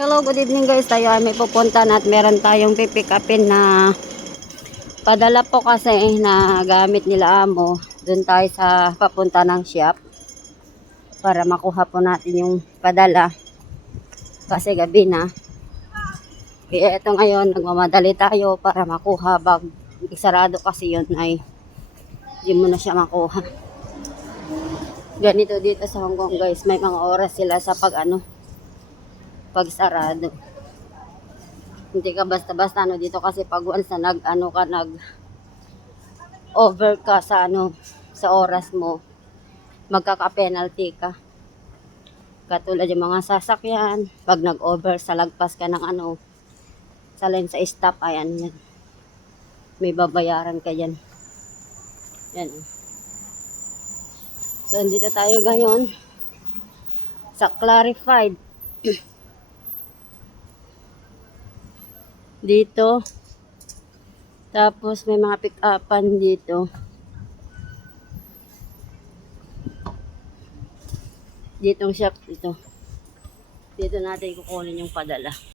Hello, good evening guys. Tayo ay may pupunta na at meron tayong pipick upin na padala po kasi na gamit nila amo. Doon tayo sa papunta ng shop para makuha po natin yung padala kasi gabi na. Kaya ito ngayon, nagmamadali tayo para makuha. Bag isarado kasi yun ay hindi mo na siya makuha. Ganito dito sa Hong Kong guys, may mga oras sila sa pag sarado. Hindi ka basta-basta dito kasi pag once na nag over ka sa sa oras mo, magkaka-penalty ka. Katulad yung mga sasakyan, pag nag-over sa lagpas ka ng sa line sa stop, ayan yan. May babayaran ka yan. Yan. So, dito tayo ngayon sa Clarified. Dito. Tapos may mga pick-upan dito. Ditong shop dito. Dito natin kukunin yung padala.